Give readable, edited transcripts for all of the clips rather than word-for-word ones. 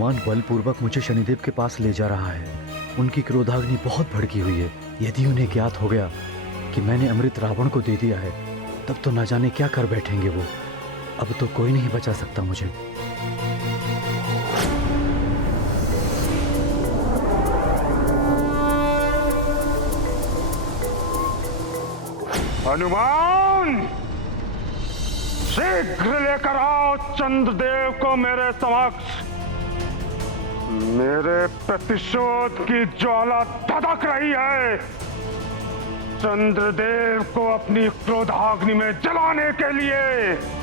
हनुमान बलपूर्वक मुझे शनिदेव के पास ले जा रहा है। उनकी क्रोधाग्नि बहुत भड़की हुई है। यदि उन्हें ज्ञात हो गया कि मैंने अमृत रावण को दे दिया है, तब तो न जाने क्या कर बैठेंगे वो। अब तो कोई नहीं बचा सकता मुझे। हनुमान, शीघ्र लेकर आओ चंद्रदेव को मेरे समक्ष। मेरे प्रतिशोध की ज्वाला धधक रही है। चंद्रदेव को अपनी क्रोधाग्नि में जलाने के लिए।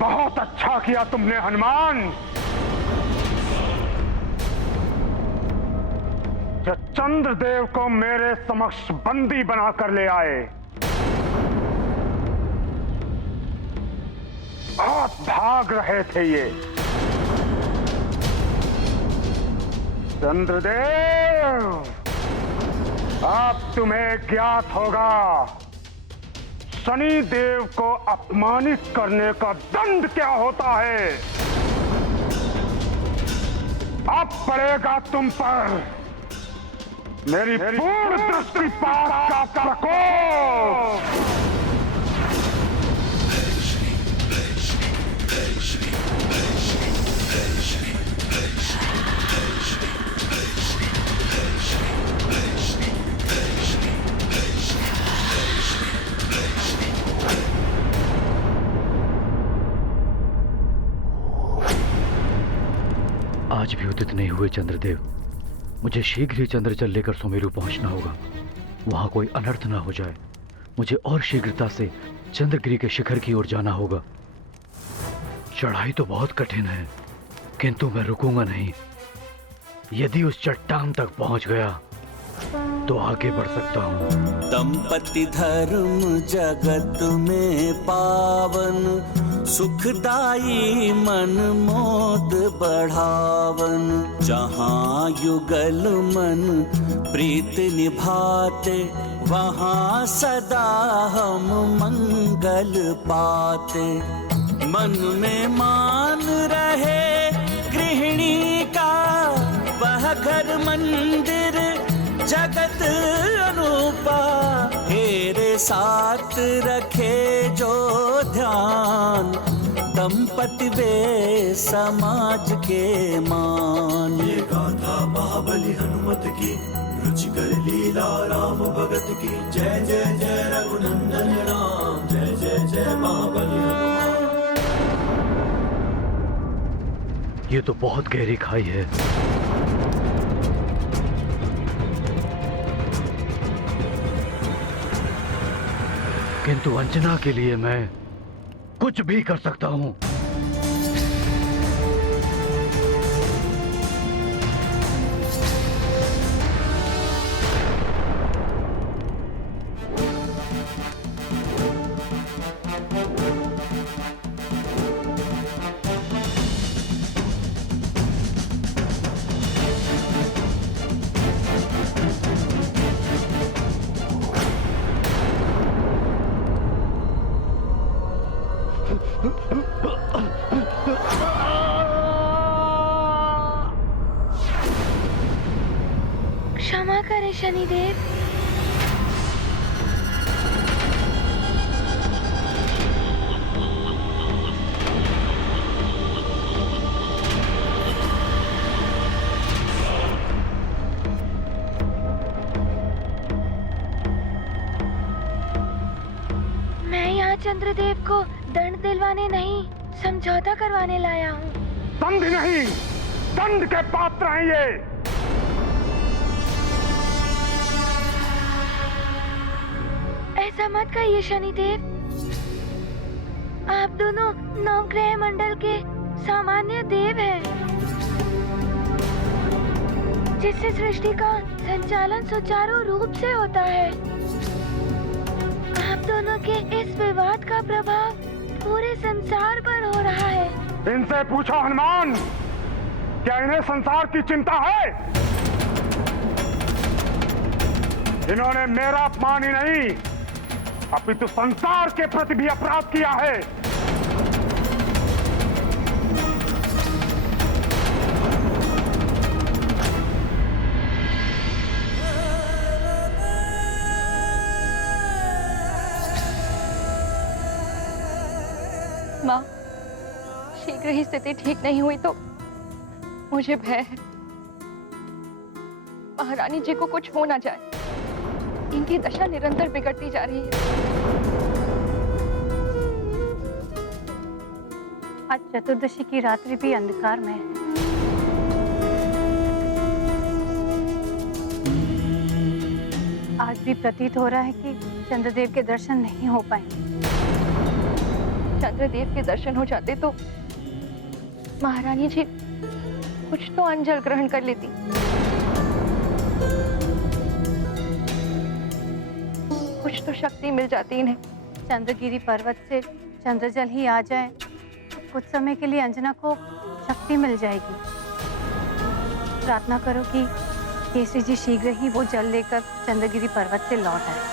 बहुत अच्छा किया तुमने हनुमान, जो चंद्रदेव को मेरे समक्ष बंदी बनाकर ले आए। बहुत भाग रहे थे ये। चंद्रदेव, अब तुम्हें ज्ञात होगा शनि देव को अपमानित करने का दंड क्या होता है। अब पड़ेगा तुम पर मेरी पूर्ण दृष्टिपात का प्रकोप। आज भी उदित नहीं हुए चंद्रदेव। मुझे शीघ्र ही चंद्रजल लेकर सुमेरु पहुंचना होगा। वहां कोई अनर्थ ना हो जाए। मुझे और शीघ्रता से चंद्रगिरी के शिखर की ओर जाना होगा। चढ़ाई तो बहुत कठिन है, किंतु मैं रुकूंगा नहीं। यदि उस चट्टान तक पहुंच गया तो आगे बढ़ सकता हूँ। दंपति धर्म जगत में पावन, सुखदाई मन मोद बढ़ावन। जहाँ युगल मन प्रीत निभाते, वहाँ सदा हम मंगल पाते। मन में मान रहे गृहिणी का, वह घर मंदिर जगत अनूपा। तेरे साथ रखे जो ध्यान, दंपति वे समाज के मान। ये गाथा महाबली हनुमत की, रुचिकर लीला राम भगत की। जय जय जय रघुनंदन राम, जय जय जय महाबली हनुमान। ये तो बहुत गहरी खाई है। किंतु अंजना के लिए मैं कुछ भी कर सकता हूं। क्षमा करें शनिदेव। मैं यहाँ चंद्रदेव को दंड दिलवाने नहीं, समझौता करवाने लाया हूँ। संधि नहीं, दंड के पात्र हैं ये। ऐसा मत कहिए शनिदेव। आप दोनों नवग्रह मंडल के सामान्य देव हैं, जिससे सृष्टि का संचालन सुचारू रूप से होता है। आप दोनों के इस विवाद का प्रभाव पूरे संसार पर हो रहा है। इनसे पूछो हनुमान, क्या इन्हें संसार की चिंता है? इन्होंने मेरा अपमान ही नहीं, अपितु संसार के प्रति भी अपराध किया है। माँ, शीघ्र ही स्थिति ठीक नहीं हुई तो मुझे भय है महारानी जी को कुछ हो ना जाए। इनकी दशा निरंतर बिगड़ती जा रही है। आज चतुर्दशी की रात्रि भी अंधकार में है। आज भी प्रतीत हो रहा है कि चंद्रदेव के दर्शन नहीं हो पाएंगे। चंद्रदेव के दर्शन हो जाते तो महारानी जी कुछ तो अन्न जल ग्रहण कर लेती। कुछ तो शक्ति मिल जाती इन्हें। चंद्रगिरी पर्वत से चंद्रजल ही आ जाए तो कुछ समय के लिए अंजना को शक्ति मिल जाएगी। प्रार्थना करो कि केसरी जी शीघ्र ही वो जल लेकर चंद्रगिरी पर्वत से लौट आए।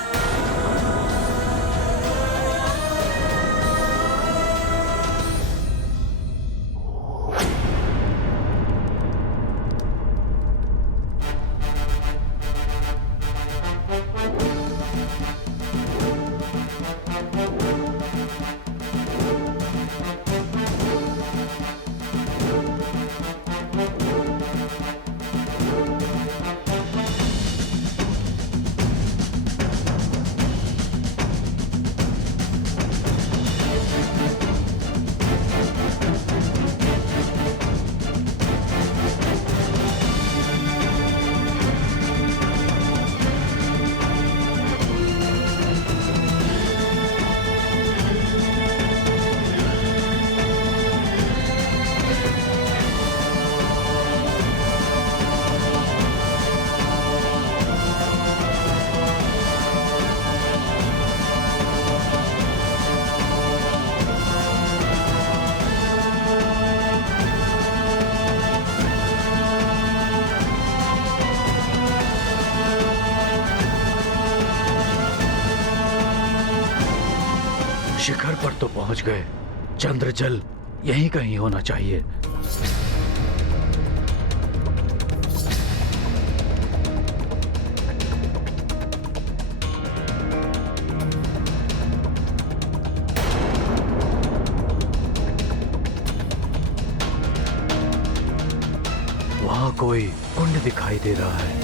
शिखर पर तो पहुंच गए, चंद्रजल यहीं कहीं होना चाहिए। वहां कोई कुंड दिखाई दे रहा है।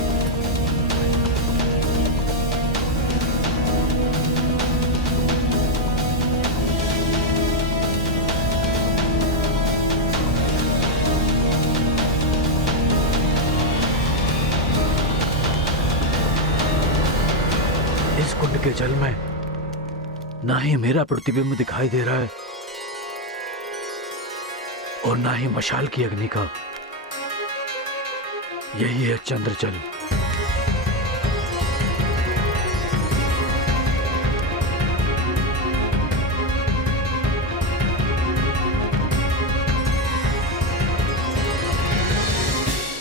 इस कुंड के जल में ना ही मेरा प्रतिबिंब दिखाई दे रहा है और ना ही मशाल की अग्नि का। यही है चंद्रजल।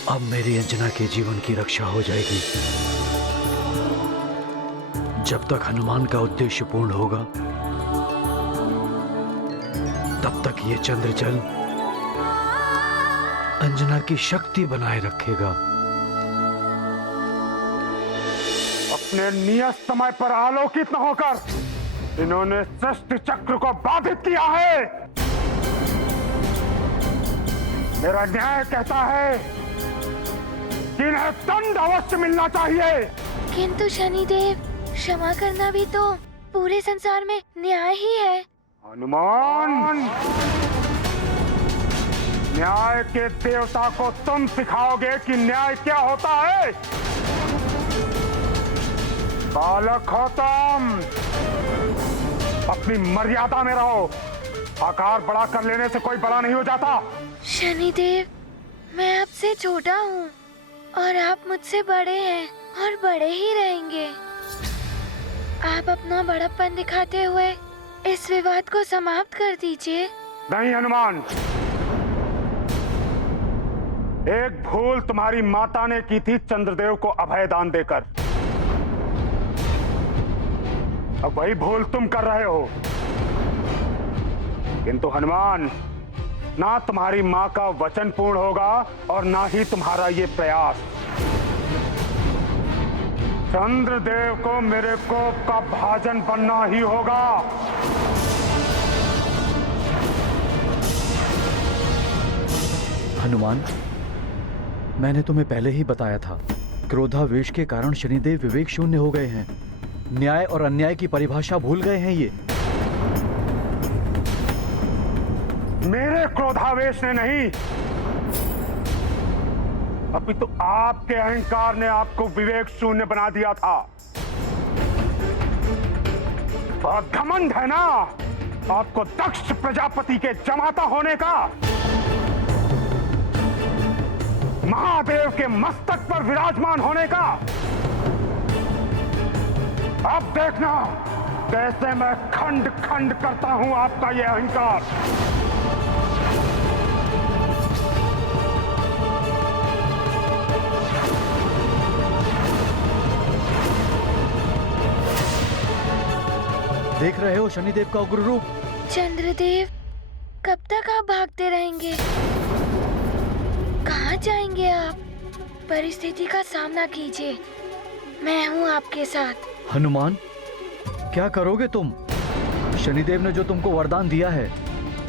अब मेरी अंजना के जीवन की रक्षा हो जाएगी। जब तक हनुमान का उद्देश्य पूर्ण होगा तब तक ये चंद्रजल अंजना की शक्ति बनाए रखेगा। अपने नियत समय पर आलोकित न होकर इन्होंने सृष्टि चक्र को बाधित किया है। मेरा न्याय कहता है कि इन्हें दंड अवश्य मिलना चाहिए। किंतु शनिदेव, क्षमा करना भी तो पूरे संसार में न्याय ही है। हनुमान, न्याय के देवता को तुम सिखाओगे कि न्याय क्या होता है? बालक हो तुम, अपनी मर्यादा में रहो। आकार बड़ा कर लेने से कोई बड़ा नहीं हो जाता। शनिदेव, मैं आपसे छोटा हूँ और आप मुझसे बड़े हैं और बड़े ही रहेंगे। आप अपना बड़प्पन दिखाते हुए इस विवाद को समाप्त कर दीजिए। नहीं हनुमान, एक भूल तुम्हारी माता ने की थी चंद्रदेव को अभय दान देकर। अब वही भूल तुम कर रहे हो। किंतु हनुमान, ना तुम्हारी मां का वचन पूर्ण होगा और ना ही तुम्हारा ये प्रयास। चंद्रदेव को मेरे कोप का भाजन बनना ही होगा। हनुमान, मैंने तुम्हें पहले ही बताया था, क्रोधावेश के कारण शनिदेव विवेक शून्य हो गए हैं। न्याय और अन्याय की परिभाषा भूल गए हैं ये। मेरे क्रोधावेश ने नहीं, अभी तो आपके अहंकार ने आपको विवेक शून्य बना दिया था। बहुत घमंड है ना आपको दक्ष प्रजापति के जमाता होने का। महादेव के मस्तक पर विराजमान होने का। अब देखना कैसे मैं खंड खंड करता हूं आपका यह अहंकार। देख रहे हो शनिदेव का उग्र रूप। चंद्रदेव, कब तक आप भागते रहेंगे? कहाँ जाएंगे आप? परिस्थिति का सामना कीजिए, मैं हूँ आपके साथ। हनुमान, क्या करोगे तुम? शनिदेव ने जो तुमको वरदान दिया है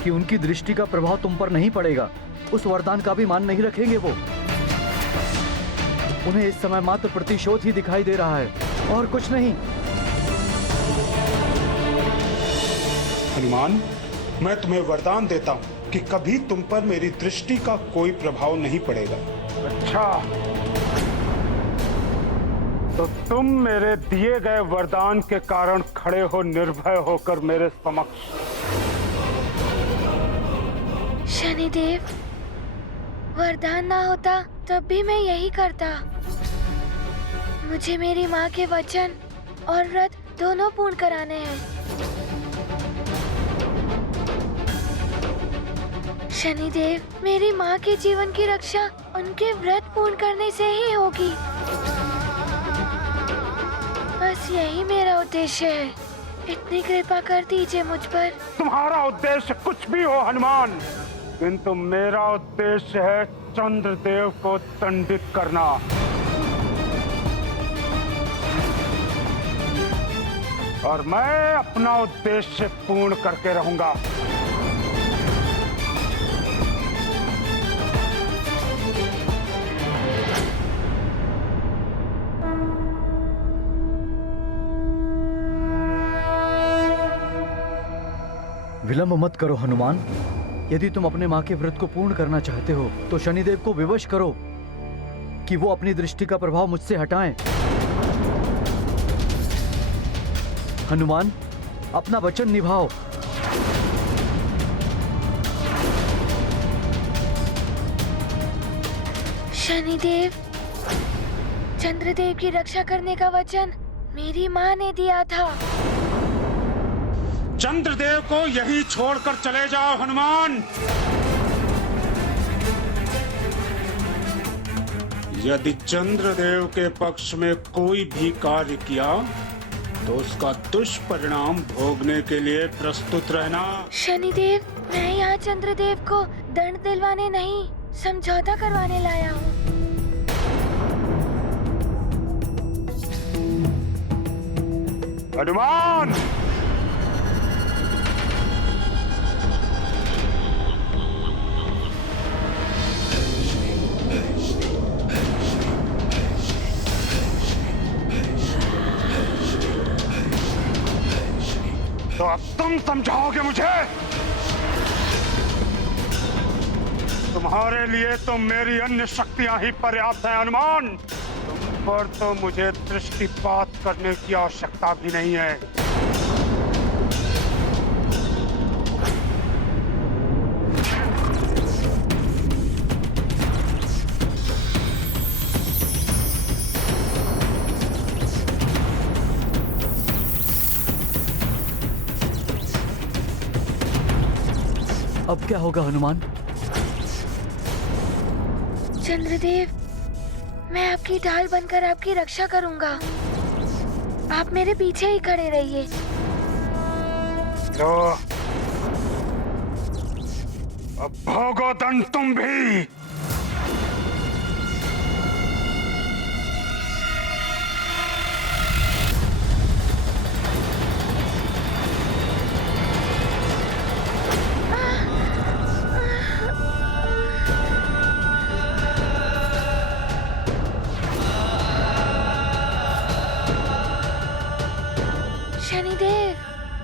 कि उनकी दृष्टि का प्रभाव तुम पर नहीं पड़ेगा, उस वरदान का भी मान नहीं रखेंगे वो। उन्हें इस समय मात्र प्रतिशोध ही दिखाई दे रहा है और कुछ नहीं। हनुमान, मैं तुम्हें वरदान देता हूँ कि कभी तुम पर मेरी दृष्टि का कोई प्रभाव नहीं पड़ेगा। अच्छा, तो तुम मेरे दिए गए वरदान के कारण खड़े हो निर्भय होकर मेरे समक्ष। शनिदेव, वरदान ना होता तब भी मैं यही करता। मुझे मेरी माँ के वचन और व्रत दोनों पूर्ण कराने हैं। शनिदेव, मेरी माँ के जीवन की रक्षा उनके व्रत पूर्ण करने से ही होगी। बस यही मेरा उद्देश्य है। इतनी कृपा कर दीजिए मुझ पर। तुम्हारा उद्देश्य कुछ भी हो हनुमान, किंतु मेरा उद्देश्य है चंद्रदेव को दंडित करना। और मैं अपना उद्देश्य पूर्ण करके रहूंगा। विलंब मत करो हनुमान। यदि तुम अपने माँ के व्रत को पूर्ण करना चाहते हो तो शनिदेव को विवश करो कि वो अपनी दृष्टि का प्रभाव मुझसे हटाएं। हनुमान, अपना वचन निभाओ। शनिदेव, चंद्रदेव की रक्षा करने का वचन मेरी माँ ने दिया था। चंद्रदेव को यही छोड़कर चले जाओ हनुमान। यदि चंद्रदेव के पक्ष में कोई भी कार्य किया तो उसका दुष्परिणाम भोगने के लिए प्रस्तुत रहना। शनिदेव, मैं यहाँ चंद्रदेव को दंड दिलवाने नहीं, समझौता करवाने लाया हूँ। हनुमान, तो अब तुम समझाओगे मुझे? तुम्हारे लिए तो मेरी अन्य शक्तियां ही पर्याप्त हैं हनुमान। तुम पर तो मुझे दृष्टिपात करने की आवश्यकता भी नहीं है। अब क्या होगा हनुमान? चंद्रदेव, मैं आपकी ढाल बनकर आपकी रक्षा करूंगा। आप मेरे पीछे ही खड़े रहिए। लो, अब भोगो दंड तुम भी। शनिदेव,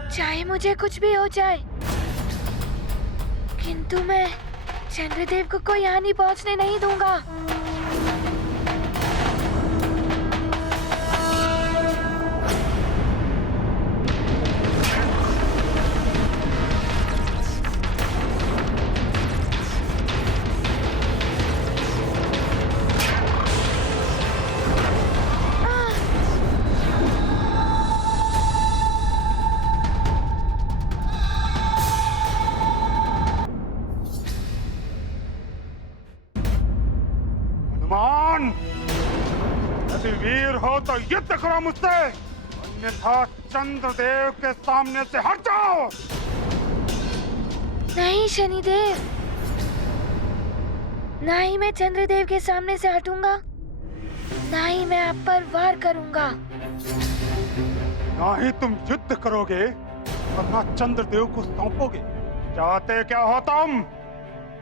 चाहे मुझे कुछ भी हो जाए, किंतु मैं चंद्रदेव को कोई हानि पहुंचने नहीं दूंगा। हनुमान, यदि वीर हो तो युद्ध करो मुझसे, अन्यथा चंद्रदेव के सामने से हट जाओ। नहीं शनिदेव, ना ही मैं चंद्रदेव के सामने से हटूंगा, ना ही मैं आप पर वार करूंगा। ना ही तुम युद्ध करोगे और ना चंद्रदेव को सौंपोगे। चाहते क्या हो तुम?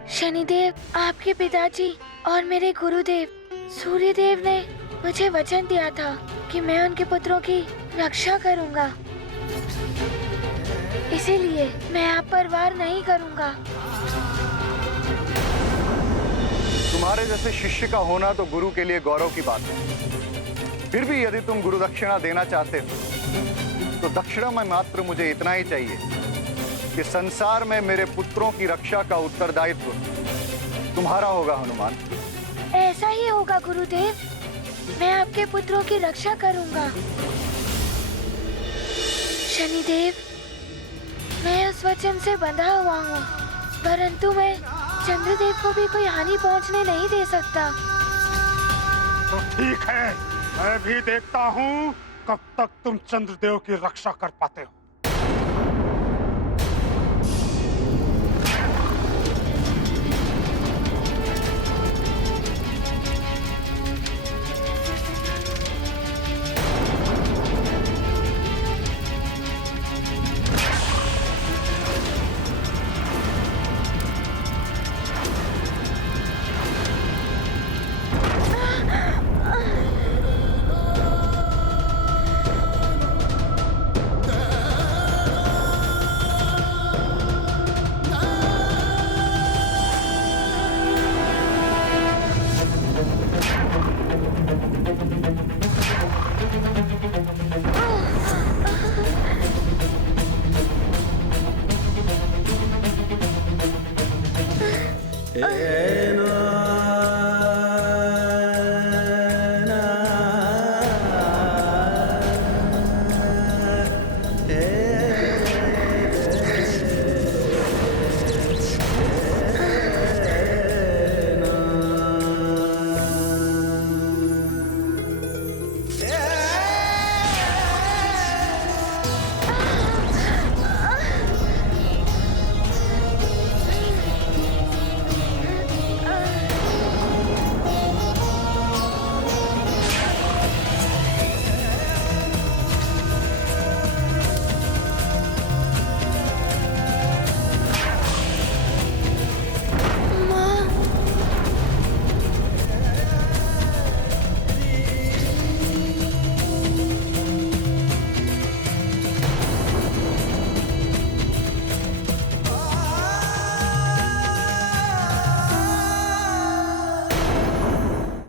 शनिदेव, आपके पिताजी और मेरे गुरुदेव सूर्यदेव ने मुझे वचन दिया था कि मैं उनके पुत्रों की रक्षा करूंगा। इसीलिए मैं आप पर वार नहीं करूंगा। तुम्हारे जैसे शिष्य का होना तो गुरु के लिए गौरव की बात है। फिर भी यदि तुम गुरु दक्षिणा देना चाहते हो तो दक्षिणा में मात्र मुझे इतना ही चाहिए कि संसार में मेरे पुत्रों की रक्षा का उत्तरदायित्व तुम्हारा होगा हनुमान। ऐसा ही होगा गुरुदेव, मैं आपके पुत्रों की रक्षा करूंगा। शनिदेव, मैं उस वचन से बंधा हुआ हूँ, परंतु मैं चंद्रदेव को भी कोई हानि पहुँचने नहीं दे सकता। तो ठीक है, मैं भी देखता हूँ कब तक तुम चंद्रदेव की रक्षा कर पाते हो।